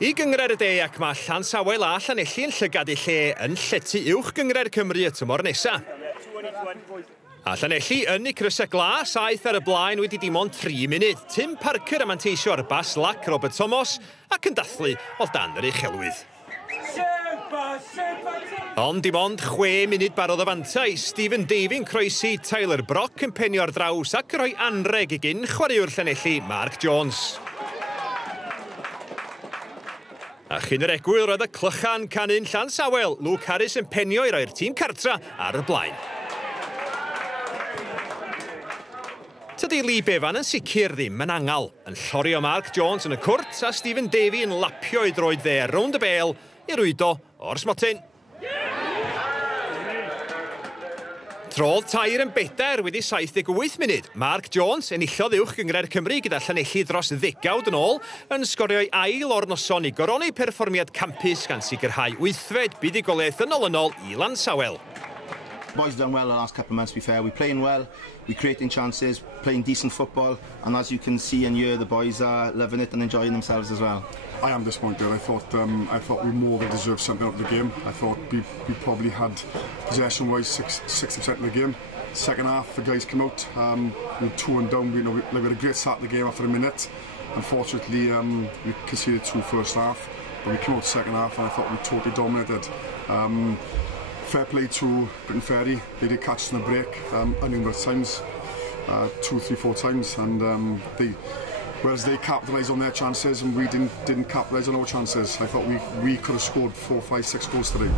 I gyngred y de ac mae Llansawel a Llanelli yn llygad eu lle yn llety uwch gyngred Cymru y tymor nesa. A Llanelli yn eu crysau glas aeth ar y blaen wedi dim ond 3 munud. Tim Parker yn manteisio ar bas lac Robert Thomas ac yn dathlu o dan yr uchelwydd. Ond dim ond 6 munud barodd y fantai. Stephen Davy'n croesi, Tyler Brock yn penio ar draws ac rhoi anreg i gyn chwaraewr Llanelli Mark Jones. A chyn yr egwyl roedd y clychan canu'n Llansawel. Luke Harris yn penio i roi'r tîm cartra ar y blaen. Tydi Lee Bevan yn sicr ddim yn angal. Yn llorio Mark Jones yn y cwrt a Stephen Davy yn lapio i droed dde rownd y bêl i rwydo o'r smotyn. Trodd tair yn bedair wedi 78 munud. Mark Jones enillodd uwch gyngred Cymru gyda Llanelli dros 10 yn ôl yn sgorio'i ail o'r noson i goroni perfformiad campus gan sicrhau 8fed buddigoliaeth yn olynol i Lansawel. Boys done well the last couple of months, to be fair. We're playing well, we're creating chances, playing decent football, and as you can see and hear, the boys are loving it and enjoying themselves as well. I am disappointed. I thought we more than deserved something out of the game. I thought we probably had possession-wise 60% of the game. Second half, the guys came out. We were 2 and down. We had a great start of the game after a minute. Unfortunately, we conceded 2 first half, but we came out second half, and I thought we totally dominated. Fair play to Britain Ferry. They did catch us in the break a number of times, 2, 3, 4 times, and whereas they capitalised on their chances and we didn't capitalise on our chances. I thought we could have scored 4, 5, 6 goals today.